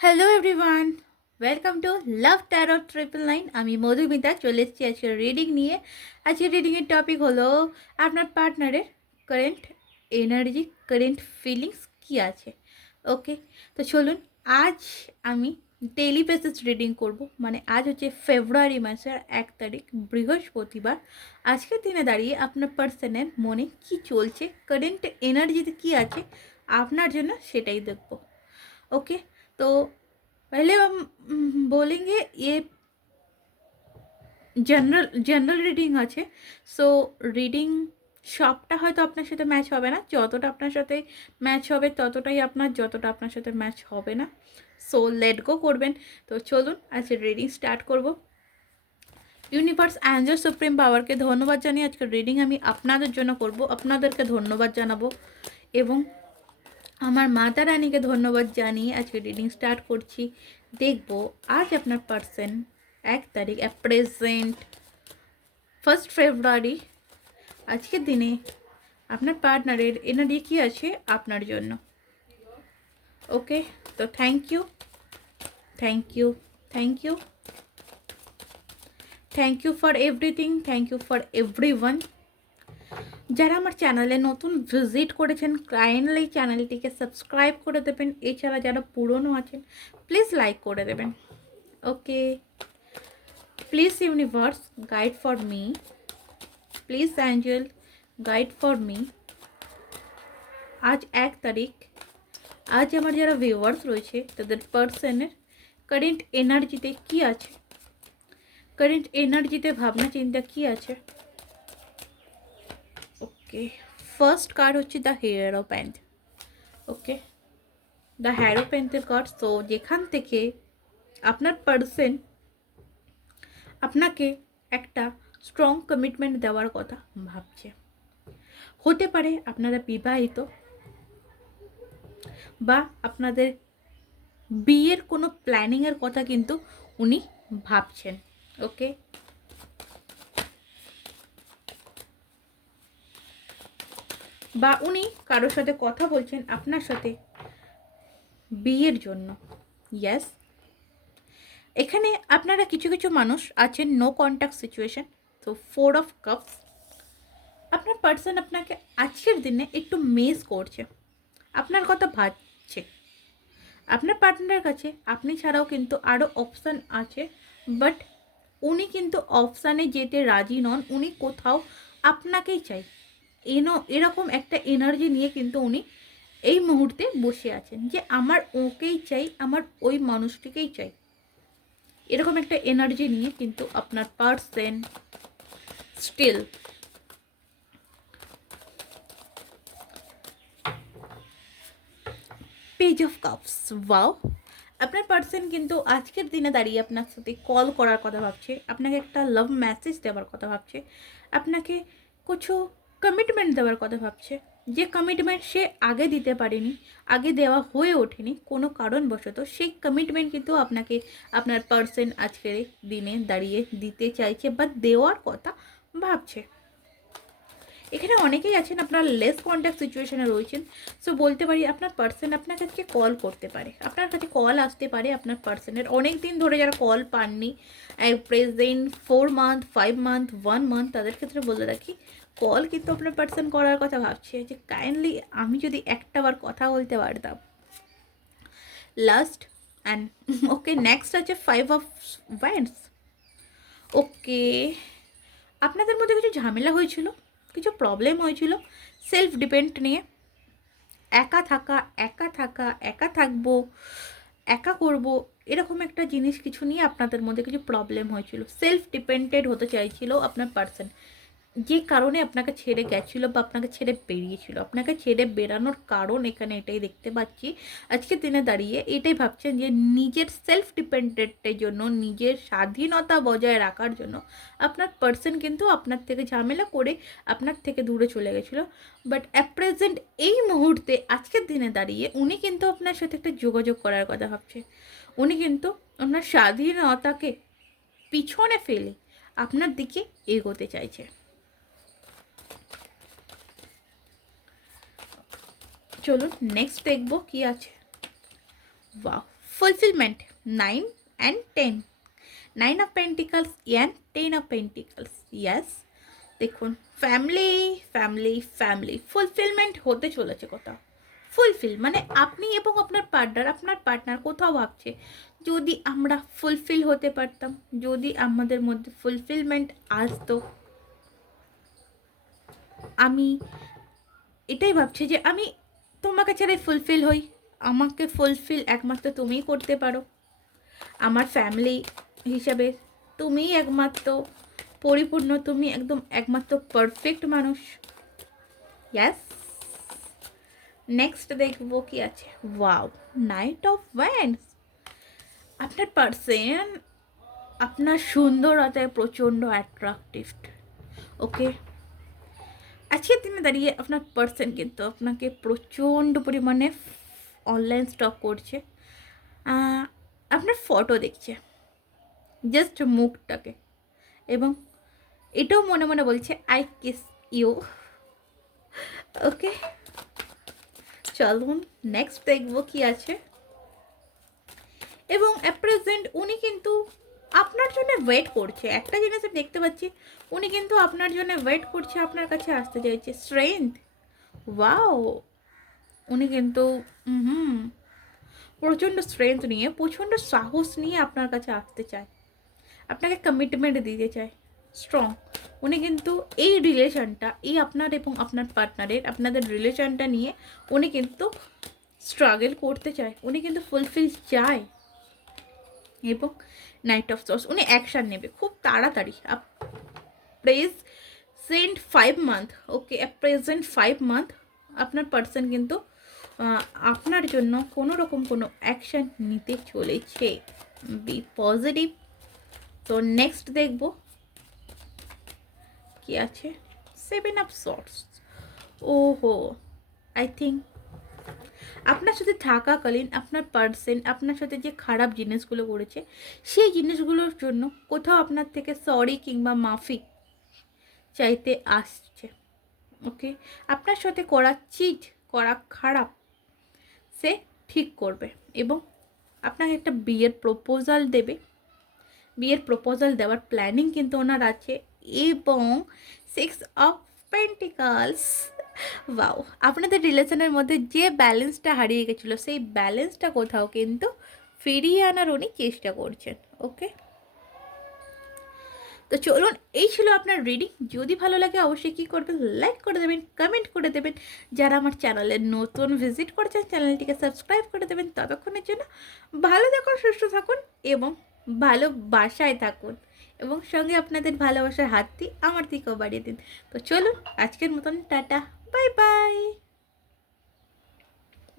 Hello everyone welcome to love tarot triple nine আমি মধুমিতা, চলে এসেছি আজকে রিডিং নিয়ে। আজকে রিডিংয়ের টপিক হলো, আপনার পার্টনারের কারেন্ট এনার্জি কারেন্ট ফিলিংস কী আছে? ওকে তো চলুন, আজ আমি ডেলি বেসিস রিডিং করব। মানে আজ হচ্ছে ফেব্রুয়ারি মাসের এক তারিখ, বৃহস্পতিবার। আজকের দিনে দাঁড়িয়ে আপনার পার্সনের মনে কি চলছে? কারেন্ট এনার্জিতে কি আছে? আপনার জন্য সেটাই দেখব। ओके तो पहले हम हम्म, बोलेंगे ये জেনারেল জেনারেল রিডিং আছে সো রিডিং সবটা হয়তো আপনার সাথে ম্যাচ হবে না যতটা আপনার সাথে ম্যাচ হবে ততটাই আপনার যতটা আপনার সাথে ম্যাচ হবে না সো লেট গো করবেন তো চলুন আজকে রিডিং স্টার্ট করব ইউনিভার্স অ্যাঞ্জেল সুপ্রিম পাওয়ারকে ধন্যবাদ জানিয়ে আজকের রিডিং আমি আপনাদের জন্য করব আপনাদেরকে ধন্যবাদ জানাবো এবং আমার মাতা রানীকে ধন্যবাদ জানিয়ে আজকে রিডিং স্টার্ট করছি। দেখব আজ আপনার পার্সন এক তারিখ প্রেজেন্ট ফার্স্ট ফেব্রুয়ারি আজকের দিনে আপনার পার্টনারের এনার্জি কী আছে আপনার জন্য। ওকে, তো thank you thank you thank you thank you for everything thank you for everyone যারা আমার চ্যানেলে নতুন ভিজিট করেছেন কাইন্ডলি চ্যানেলটিকে সাবস্ক্রাইব করে দেবেন। এছাড়া যারা পুরনো আছেন প্লিজ লাইক করে দেবেন। Okay? Please universe guide for me please angel guide for me আজ এক তারিখ। আজ আমার যারা ভিউয়ার্স রয়েছে, তাদের পার্সনের কারেন্ট এনার্জিতে কি আছে? কারেন্ট এনার্জিতে ভাবনা চিন্তা কি আছে? ওকে ফার্স্ট কার্ড হচ্ছে the hierophant okay the hierophant card তো যেখান থেকে আপনার পার্সন আপনাকে একটা স্ট্রং কমিটমেন্ট দেওয়ার কথা ভাবছে। হতে পারে আপনারা বিবাহিত বা আপনাদের বিয়ের কোনো প্ল্যানিংয়ের কথা কিন্তু উনি ভাবছেন। ওকে বা উনি কারোর সাথে কথা বলছেন আপনার সাথে বিয়ের জন্য। ইয়াস এখানে আপনারা কিছু কিছু মানুষ আছেন নো কন্ট্যাক্ট সিচুয়েশন তো ফোর অফ কাপস আপনার পার্সন আপনাকে আজকের দিনে একটু মেস করছে। আপনার কথা ভাবছে। আপনার পার্টনারের কাছে আপনি ছাড়াও কিন্তু আরও অপশান আছে বাট উনি কিন্তু অপশানে যেতে রাজি নন, উনি কোথাও আপনাকেই চাই। এনো, এরকম একটা এনার্জি নিয়ে কিন্তু উনি এই মুহূর্তে বসে আছেন যে আমার ওকেই চাই, আমার ওই মানুষটিকেই চাই। এরকম একটা এনার্জি নিয়ে কিন্তু আপনার person still page of cups wow আপনার পার্সন কিন্তু আজকের দিনে দাঁড়িয়ে আপনার সাথে কল করার কথা ভাবছে, আপনাকে একটা লাভ মেসেজ দেওয়ার কথা ভাবছে, আপনাকে কিছু কমিটমেন্ট দেওয়ার কথা ভাবছে। যে কমিটমেন্ট সে আগে দিতে পারেনি, আগে দেওয়া হয়ে ওঠেনি, কোনো কারণবশত সেই কমিটমেন্ট কিন্তু আপনাকে আপনার পার্সন আজকের দিনে দাঁড়িয়ে দিতে চাইছে বা দেওয়ার কথা ভাবছে। এখানে অনেকেই আছেন, আপনার লেস কন্ট্যাক্ট সিচুয়েশানে রয়েছেন। সো বলতে পারি আপনার পার্সন আপনার কাছে কল করতে পারে। আপনার কাছে কল আসতে পারে আপনার পার্সনের অনেক দিন ধরে যারা কল পাননি present four month five month one month তাদের ক্ষেত্রে বলে রাখি কল কিন্তু আপনার পার্সন করার কথা ভাবছে যে কাইন্ডলি আমি যদি একটা বার কথা বলতে পারতাম। লাস্ট অ্যান্ড ওকে নেক্সট আছে ফাইভ অফ ওয়ান্ডস ওকে আপনাদের মধ্যে কিছু ঝামেলা হয়েছিল? কিছু প্রবলেম হয়েছিল? সেলফ ডিপেন্ড নিয়ে। একা থাকা একা থাকা, একা থাকব, একা করব, এরকম একটা জিনিস কিছু নিয়ে আপনাদের মধ্যে কিছু প্রবলেম হয়েছিল। সেলফ ডিপেন্ডেড হতে চাইছিল আপনার পার্সন যে কারণে আপনাকে ছেড়ে গেছিল বা আপনাকে ছেড়ে বেরিয়েছিল। আপনাকে ছেড়ে বেরানোর কারণ এখানে এটাই দেখতে পাচ্ছি। আজকের দিনে দাঁড়িয়ে এটাই ভাবছেন যে নিজের সেলফ ডিপেন্ডেন্টের জন্য, নিজের স্বাধীনতা বজায় রাখার জন্য আপনার পার্সন কিন্তু আপনার থেকে ঝামেলা করে আপনার থেকে দূরে চলে গেছিল। বাট অ্যাট প্রেজেন্ট এই মুহূর্তে আজকের দিনে দাঁড়িয়ে উনি কিন্তু আপনার সাথে একটা যোগাযোগ করার কথা ভাবছে। উনি কিন্তু আপনার স্বাধীনতাকে পিছনে ফেলে আপনার দিকে এগোতে চাইছে। চলুন নেক্সট দেখব কি আছে। বাহ fulfillment 9 and 10 9 of pentacles and 10 of pentacles, yes দেখুন ফ্যামিলি ফ্যামিলি ফ্যামিলি ফুলফিলমেন্ট হতে চলেছে কোথাও। ফুলফিল মানে আপনি এবং আপনার পার্টনার আপনার পার্টনার কোথাও ভাবছে, যদি আমরা ফুলফিল হতে পারতাম, যদি আমাদের মধ্যে ফুলফিলমেন্ট আসতো। আমি এটাই ভাবছি যে আমি তোমাকে ছাড়াই ফুলফিল হই। আমাকে ফুলফিল একমাত্র তুমিই করতে পারো। আমার ফ্যামিলি হিসাবে তুমিই একমাত্র পরিপূর্ণ, তুমি একদম একমাত্র পারফেক্ট মানুষ। ইয়াস নেক্সট দেখব কি আছে। ওয়াও নাইট অফ ওয়ান্ডস আপনার পার্সন আপনার সুন্দরতায় প্রচণ্ড অ্যাট্রাকটিভ ওকে আজকের দিনে দাঁড়িয়ে আপনার পার্সন কিন্তু আপনাকে প্রচণ্ড পরিমাণে অনলাইন স্টক করছে। আপনার ফটো দেখছে। জাস্ট মুখটাকে। এবং এটাও মনে মনে বলছে আই কিস ইউ ওকে চলুন নেক্সট দেখব কি আছে। এবং অ্যাট প্রেজেন্ট উনি কিন্তু আপনার জন্য ওয়েট করছে। একটা জিনিস আমি দেখতে পাচ্ছি, উনি কিন্তু আপনার জন্য ওয়েট করছে, আপনার কাছে আসতে চাইছে। স্ট্রেংথ ওয়াও উনি কিন্তু হুম, প্রচণ্ড স্ট্রেংথ নিয়ে, প্রচণ্ড সাহস নিয়ে আপনার কাছে আসতে চায়। আপনাকে কমিটমেন্ট দিতে চায়। স্ট্রং উনি কিন্তু এই রিলেশনটা এই আপনার এবং আপনার পার্টনারের আপনাদের রিলেশনটা নিয়ে উনি কিন্তু স্ট্রাগল করতে চায়। উনি কিন্তু ফুলফিল চায়। এবং নাইট অফ সস উনি অ্যাকশান নেবে, খুব তাড়াতাড়ি। Present five month okay present five month আপনার পার্সন কিন্তু আপনার জন্য কোনো রকম কোনো অ্যাকশান নিতে চলেছে। বি পজিটিভ তো নেক্সট দেখব, কি আছে? সেভেন অফ শর্টস ওহো আই থিঙ্ক আপনার সাথে থাকাকালীন, আপনার পার্সন আপনার সাথে যে খারাপ জিনিসগুলো করেছে, সেই জিনিসগুলোর জন্য কোথাও আপনার থেকে সরি কিংবা মাফি চাইতে আসছে। ওকে আপনার সাথে করা চিট করা খারাপ, সে ঠিক করবে এবং আপনাকে একটা বিয়ের প্রপোজাল দেবে। বিয়ের প্রপোজাল দেওয়ার প্ল্যানিং কিন্তু ওনার আছে এবং সিক্স অফ পেন্টিকালস ওয়াও আপনাদের রিলেশনের মধ্যে যে ব্যালেন্সটা হারিয়ে গেছিল, সেই ব্যালেন্সটা কোথাও কিন্তু ফিরিয়ে আনার উনি চেষ্টা করছেন ওকে তো চলুন, এই ছিল আপনার রিডিং যদি ভালো লাগে, অবশ্যই কী করবেন? লাইক করে দেবেন কমেন্ট করে দেবেন। যারা আমার চ্যানেলে নতুন ভিজিট করছেন চ্যানেলটিকে সাবস্ক্রাইব করে দেবেন ততক্ষণের জন্য ভালো থাকুন, সুস্থ থাকুন এবং ভালো বাসায় থাকুন এবং সঙ্গে আপনাদের ভালোবাসার হাতটি আমার দিকেও বাড়িয়ে দিন। তো চলুন, আজকের মতন, টাটা। Bye bye.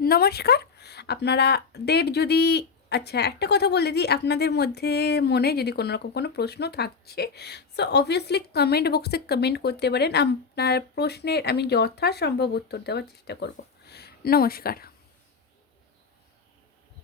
নমস্কার। আপনারা দেড় যদি আচ্ছা একটা কথা বলে দিই, আপনাদের মধ্যে মনে যদি কোনো রকম কোনো প্রশ্ন থাকছে সো অবভিয়াসলি কমেন্ট বক্সে কমেন্ট করতে পারেন। আপনার প্রশ্নের আমি যথাসম্ভব উত্তর দেওয়ার চেষ্টা করব। নমস্কার।